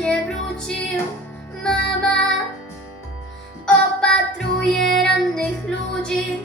nie wrócił. Mama opatruje rannych ludzi,